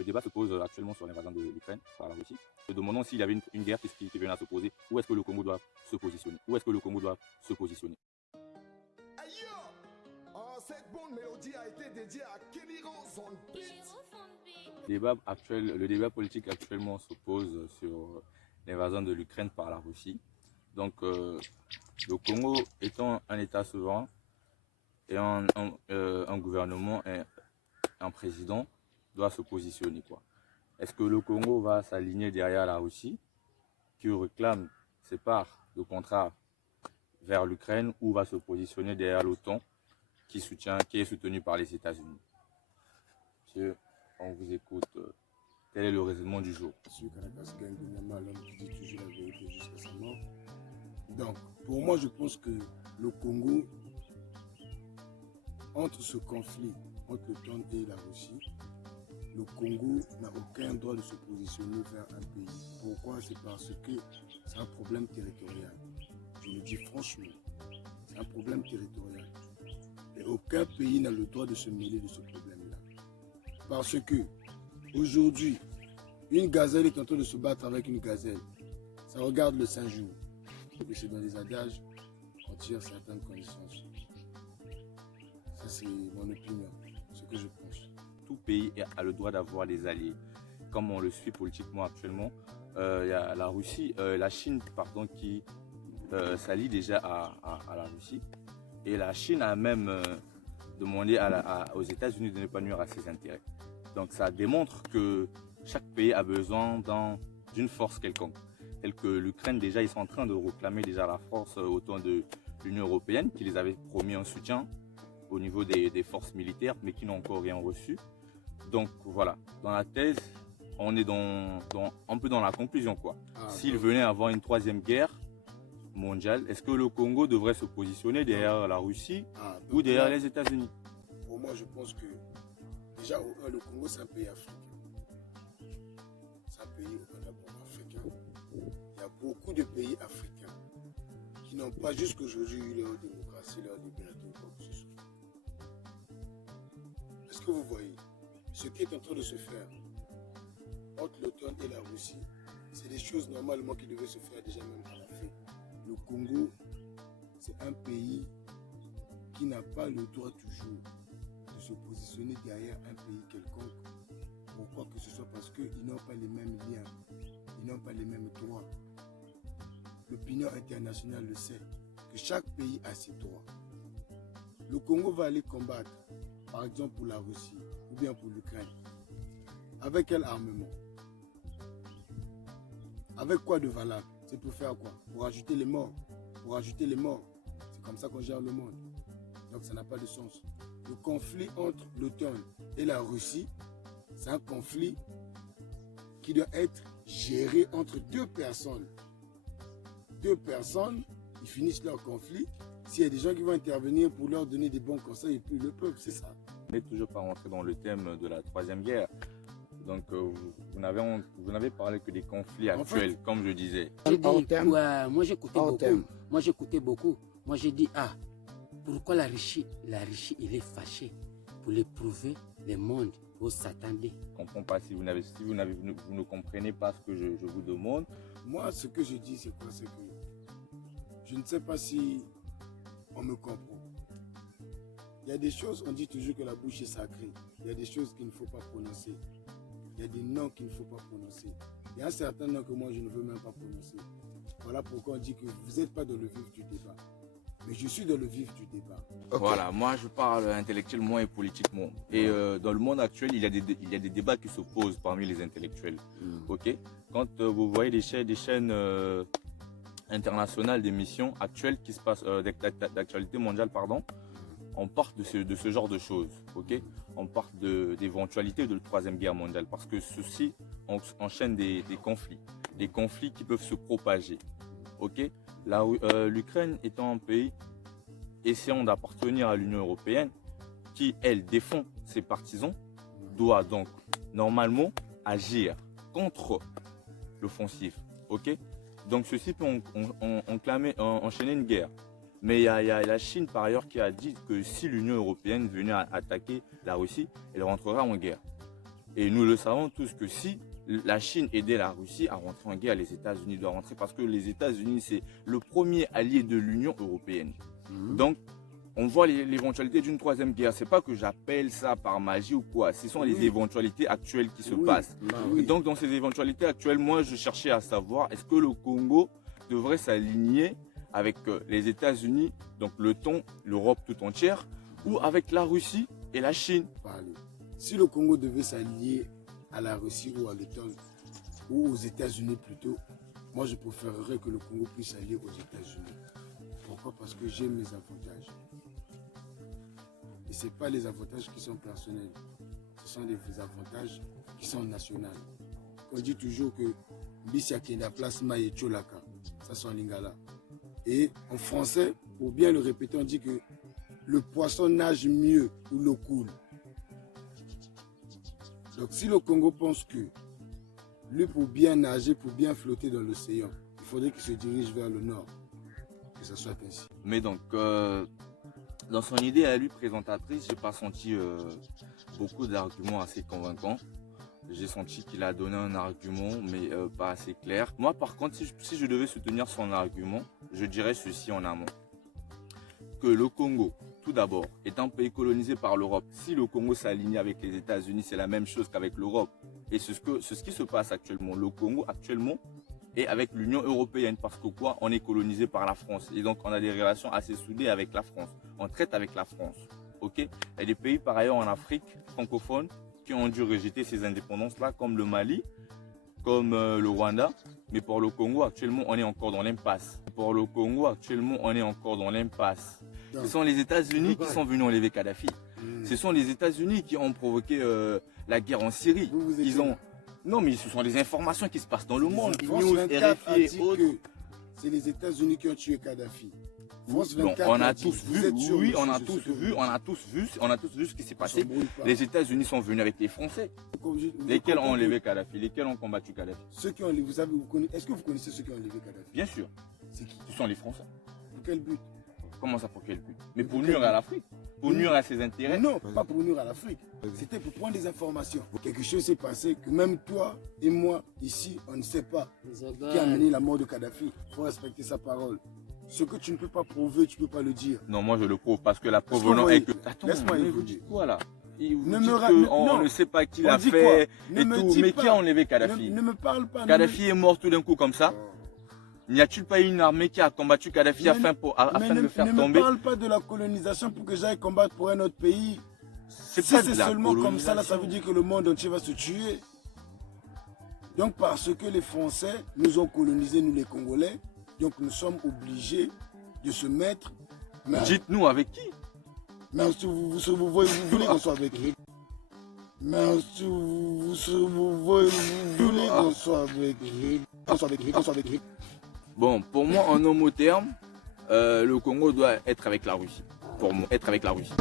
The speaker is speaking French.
le débat se pose actuellement sur l'invasion de l'Ukraine par la Russie. Nous demandons s'il y avait une guerre qui venait à se poser, où est-ce que le Congo doit se positionner? Où est-ce que le Congo doit se positionner? Cette bonne mélodie a été dédiée à Keniro Zonbeat. Le débat politique actuellement se pose sur l'invasion de l'Ukraine par la Russie. Donc, le Congo étant un État souverain et un gouvernement et un président doit se positionner, quoi. Est-ce que le Congo va s'aligner derrière la Russie qui réclame ses parts de contrat vers l'Ukraine ou va se positionner derrière l'OTAN qui est soutenu par les États-Unis? Monsieur, on vous écoute. Quel est le raisonnement du jour? Monsieur Caracas Gangunyama, l'homme qui dit toujours la vérité jusqu'à sa mort. Donc, pour moi, je pense que le Congo, entre ce conflit entre l'OTAN et la Russie, le Congo n'a aucun droit de se positionner vers un pays. Pourquoi? C'est parce que c'est un problème territorial. Je le dis franchement, c'est un problème territorial. Et aucun pays n'a le droit de se mêler de ce problème-là. Parce que, aujourd'hui, une gazelle est en train de se battre avec une gazelle. Ça regarde le 5 jours. Et c'est dans les adages qu'on tire certaines connaissances. Ça, c'est mon opinion, ce que je pense. Tout pays a le droit d'avoir des alliés. Comme on le suit politiquement actuellement, il y a la Chine pardon, qui s'allie déjà à la Russie. Et la Chine a même demandé aux États-Unis de ne pas nuire à ses intérêts. Donc ça démontre que chaque pays a besoin d'une force quelconque. Telle que l'Ukraine, déjà, ils sont en train de réclamer déjà la force autant de l'Union européenne, qui les avait promis un soutien au niveau des forces militaires, mais qui n'ont encore rien reçu. Donc voilà, dans la thèse, on est un peu dans la conclusion, quoi. S'il venait avoir une troisième guerre mondiale, est-ce que le Congo devrait se positionner derrière la Russie ou derrière les États-Unis? Pour moi, je pense que déjà, le Congo, c'est un pays africain. C'est un pays d'abord africain. Il y a beaucoup de pays africains qui n'ont pas jusqu'aujourd'hui eu leur démocratie, leur liberté ou quoi que ce soit. Est-ce que vous voyez ce qui est en train de se faire entre l'OTAN et la Russie? C'est des choses normalement qui devaient se faire déjà même en Afrique. Le Congo, c'est un pays qui n'a pas le droit toujours de se positionner derrière un pays quelconque. Pourquoi que ce soit? Parce qu'ils n'ont pas les mêmes liens, ils n'ont pas les mêmes droits. L'opinion internationale le sait, que chaque pays a ses droits. Le Congo va aller combattre, par exemple pour la Russie ou bien pour l'Ukraine. Avec quel armement? Avec quoi de valable? C'est pour faire quoi? Pour ajouter les morts. Pour ajouter les morts. C'est comme ça qu'on gère le monde. Donc ça n'a pas de sens. Le conflit entre l'OTAN et la Russie, c'est un conflit qui doit être géré entre deux personnes. Deux personnes, ils finissent leur conflit. S'il y a des gens qui vont intervenir pour leur donner des bons conseils, et puis le peuple, c'est ça. On n'est toujours pas rentré dans le thème de la troisième guerre. Donc vous n'avez parlé que des conflits actuels, comme je disais. J'ai dit, moi j'écoutais beaucoup. Moi j'ai dit, pourquoi la Russie il est fâché pour l'éprouver le monde où s'attendait. Je ne comprends pas si vous ne comprenez pas ce que je vous demande. Moi, ce que je dis, c'est quoi? C'est que je ne sais pas si on me comprend. Il y a des choses, on dit toujours que la bouche est sacrée. Il y a des choses qu'il ne faut pas prononcer. Il y a des noms qu'il ne faut pas prononcer. Il y a un certain nom que moi, je ne veux même pas prononcer. Voilà pourquoi on dit que vous n'êtes pas dans le vif du débat. Mais je suis dans le vif du débat. Okay. Voilà, moi je parle intellectuellement et politiquement. Et dans le monde actuel, il y a des débats qui s'opposent parmi les intellectuels. Ok. Quand vous voyez des chaînes internationales d'émissions actuelles qui se passent, d'actualité mondiale, pardon, on part de ce genre de choses. Ok. On part d'éventualités de la troisième guerre mondiale parce que ceci enchaîne des conflits qui peuvent se propager. Ok. L'Ukraine étant un pays essayant d'appartenir à l'Union européenne, qui, elle, défend ses partisans, doit donc normalement agir contre l'offensive. Ok? Donc ceci peut enchaîner une guerre. Mais il y a la Chine par ailleurs qui a dit que si l'Union européenne venait à attaquer la Russie, elle rentrera en guerre. Et nous le savons tous que si la Chine aidait la Russie à rentrer en guerre, les États-Unis doivent rentrer parce que les États-Unis, c'est le premier allié de l'Union européenne. Donc, on voit l'éventualité d'une troisième guerre. C'est pas que j'appelle ça par magie ou quoi. Ce sont les éventualités actuelles qui se passent. Donc, dans ces éventualités actuelles, moi, je cherchais à savoir est-ce que le Congo devrait s'aligner avec les États-Unis, donc l'OTAN, l'Europe tout entière, ou avec la Russie et la Chine. Si le Congo devait s'allier à la Russie ou à l'OTAN, ou aux États-Unis plutôt, moi je préférerais que le Congo puisse s'allier aux États-Unis. Pourquoi? Parce que j'aime les avantages. Et ce n'est pas les avantages qui sont personnels, ce sont des avantages qui sont nationaux. On dit toujours que Bissaki la place Maye Cholaka, ça c'est en lingala. Et en français, pour bien le répéter, on dit que le poisson nage mieux où l'eau coule. Donc si le Congo pense que lui, pour bien nager, pour bien flotter dans l'océan, il faudrait qu'il se dirige vers le nord, que ça soit ainsi. Mais donc, dans son idée à lui présentatrice, je n'ai pas senti beaucoup d'arguments assez convaincants. J'ai senti qu'il a donné un argument, mais pas assez clair. Moi, par contre, si je devais soutenir son argument, je dirais ceci en amont. Que le Congo, tout d'abord, est un pays colonisé par l'Europe. Si le Congo s'aligne avec les États-Unis, c'est la même chose qu'avec l'Europe. Et c'est ce qui se passe actuellement. Le Congo, actuellement, est avec l'Union européenne. Parce que quoi? On est colonisé par la France. Et donc, on a des relations assez soudées avec la France. On traite avec la France. Ok? Il y a des pays, par ailleurs, en Afrique francophone, qui ont dû rejeter ces indépendances-là, comme le Mali, comme le Rwanda. Mais pour le Congo, actuellement, on est encore dans l'impasse. Pour le Congo, actuellement, on est encore dans l'impasse. Ce sont les États-Unis qui sont venus enlever Kadhafi. Ce sont les États-Unis qui ont provoqué la guerre en Syrie. Non, mais ce sont des informations qui se passent dans le monde. News, RFI et autres. C'est les États-Unis qui ont tué Kadhafi. Bon, on a tous vu, oui, on a tous vu ce qui s'est passé. Les États-Unis sont venus avec les Français. Lesquels ont enlevé Kadhafi, lesquels ont combattu Kadhafi. Ceux qui ont enlevé, est-ce que vous connaissez ceux qui ont enlevé Kadhafi? Bien sûr. C'est qui? Ce sont les Français. Pour quel but? Comment ça, pour quel but? Mais pour nuire à l'Afrique, pour nuire à ses intérêts. Non, pas pour nuire à l'Afrique. C'était pour prendre des informations. Quelque chose s'est passé que même toi et moi, ici, on ne sait pas qui a mené la mort de Kadhafi. Il faut respecter sa parole. Ce que tu ne peux pas prouver, tu ne peux pas le dire. Non, moi je le prouve parce que la provenance est que... Attends, laisse-moi écouter. Quoi là? On ne sait pas qui l'a fait et tout. Mais qui a enlevé Kadhafi? Ne me parle pas. Kadhafi est mort tout d'un coup comme ça. N'y a-t-il pas une armée qui a combattu Kadhafi afin de le faire tomber? Ne me parle pas de la colonisation pour que j'aille combattre pour un autre pays. Si c'est seulement comme ça, là, ça veut dire que le monde entier va se tuer. Donc parce que les Français nous ont colonisés, nous les Congolais, donc nous sommes obligés de se mettre... Dites-nous avec qui? Mais vous voulez qu'on soit avec qui? Mais vous voulez qu'on soit avec qui? Bon, pour moi, en un mot terme, le Congo doit être avec la Russie. Pour moi, être avec la Russie.